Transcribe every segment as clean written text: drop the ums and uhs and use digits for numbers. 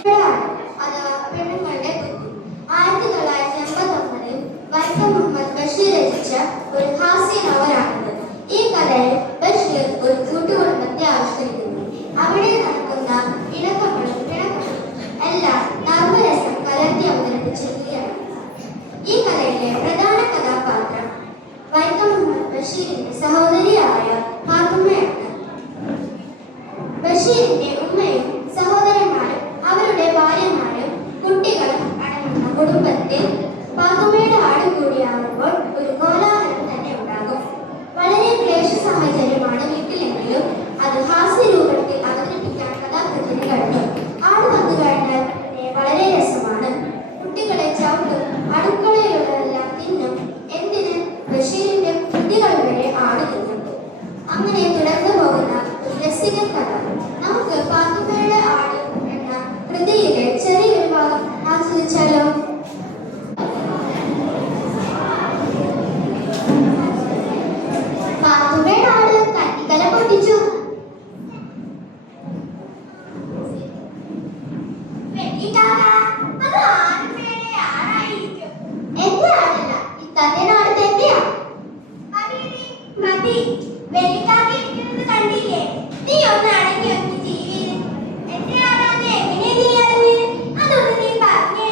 അഥവാ പെണ്ണുങ്ങളുടെ ബുദ്ധി 1959 വൈക്കം മുഹമ്മദ് ബഷീർ രചിച്ച ഒരു ഹാസ്യ നോവലാണിത്. ഈ കഥയിൽ ബഷീർ ഒരു കൂട്ടുകുടുംബത്തെ ആവിഷ്കരിക്കുന്നു. അവിടെ നടക്കുന്ന ഇണക്കങ്ങളും പിണക്കങ്ങളും എല്ലാം നർമ്മരസം കലർത്തി അവതരിപ്പിച്ചിരിക്കുകയാണ്. ഈ കഥയിലെ പ്രധാന കഥാപാത്രം വൈക്കം മുഹമ്മദ് ബഷീറിന്റെ സഹോദരിയായ ഫാത്തുമ്മയാണ്. ബഷീറിന്റെ ഉമ്മയും സഹോദരന്മാരും അവരുടെ ഭാര്യമാരും കുട്ടികളും അടങ്ങുന്ന കുടുംബത്തിൽ ഫാത്തുമ്മയുടെ ആട് കൂടിയാകുമ്പോൾ ഒരു കോലാഹലം തന്നെ ഉണ്ടാകും. വളരെ ക്ലേശ സാഹചര്യമാണ് വീട്ടിലെങ്കിലും അത് ഹാസ്യരൂപത്തിൽ അവതരിപ്പിക്കാൻ കഥാകൃത്തിന് കഴിഞ്ഞു. ആട് വന്നു കഴിഞ്ഞാൽ വളരെ രസമാണ്. കുട്ടികളെ ചവിട്ടും, അടുക്കളയിലുള്ളതെല്ലാം തിന്നും. എന്തിന് ബഷീറിന്റെ കുട്ടികൾ വരെ ആട് തിന്നും. അങ്ങനെ തുടർന്നു പോകുന്ന ഒരു രസികൻ കഥ. നമുക്ക് ഫാത്തുമ്മയുടെ ആട് എന്ന കൃതിയിലെ ചെറിയൊരു ഭാഗം ആസ്വദിച്ചാലോ? ഫാത്തുമ്മയുടെ ആട് കത്തിക്കല പൊട്ടിച്ചു. എന്റെ ആടല്ല, ഇത്താത്തയുടെ ആട് തന്നെയാ. മതി, വെള്ളിക്കാക്ക ഇരിക്കുന്നത് കണ്ടില്ലേ? നീ ഒന്ന് അടങ്ങി വെക്ക് ടിവിയിൽ. എന്റെ ആടാന്ന് എങ്ങനെ നീ അറിഞ്ഞ്? അതൊന്ന് നീ പറഞ്ഞേ.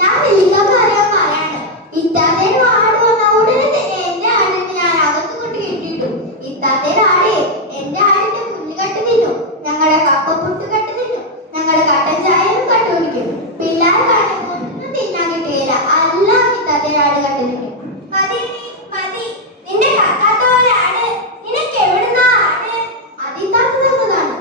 ഞാൻ വെള്ളിക്കാക്ക അറിയാൻ പറയാണ്ട്. ഇത്താത്തയുടെ ആട് വന്ന ഉടനെ തന്നെ എന്റെ ആടിനെ ഞാൻ അകത്ത് കൊണ്ട് കെട്ടിയിട്ടു. ഇത്താത്തയുടെ ആടേ എന്റെ ആടിന്റെ പുല്ലുകട്ട് തിന്നു, ഞങ്ങളുടെ കപ്പപ്പുട്ട് കട്ട് തിന്നു, ഞങ്ങളുടെ കട്ടൻ ചായയും കട്ടു കുടിക്കും. പിള്ളേർ ഒന്നും തിന്നാൻ കിട്ടുകയില്ല. അല്ല ഇത്താത്തയുടെ ആട് കട്ട് തിന്നു. മതി മതി, നിന്റെ കക്കാത്ത പോലെ ആട്. നിനക്ക് എവിടുന്നാ ആട്? അതിത്താത്ത തന്നതാണ്.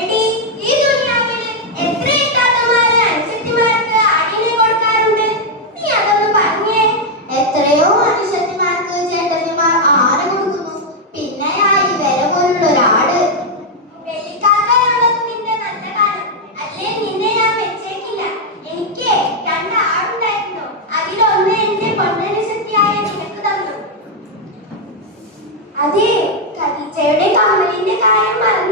എടി, ഈ ദുനിയാവിൽ എത്ര ഇത്താത്തമാര് അനുസത്തിമാർക്ക് ആടിനെ കൊടുക്കാറുണ്ട്? നീ അതൊന്ന് പറഞ്ഞേ. എത്രയോ അനുസത്തിമാർക്ക് ചേട്ടന്മാർ ആട് കൊടുക്കുന്നു. പിന്നെയായി വില പോലുള്ള ഒരാട്. വെള്ളിക്കാക്കയുള്ളത് നിന്റെ നല്ല കാലം അല്ലേ? നിന്നെ ഞാൻ വെച്ചേക്കില്ല. എനിക്ക് 2 ആടുണ്ടായിരുന്നു. അതിലൊന്ന് എന്റെ പൊന്നനുസത്തിയായ നിനക്ക് തന്നു. അതെ, ഖദീജയുടെ കമ്മലിന്റെ കാര്യം മറന്നു.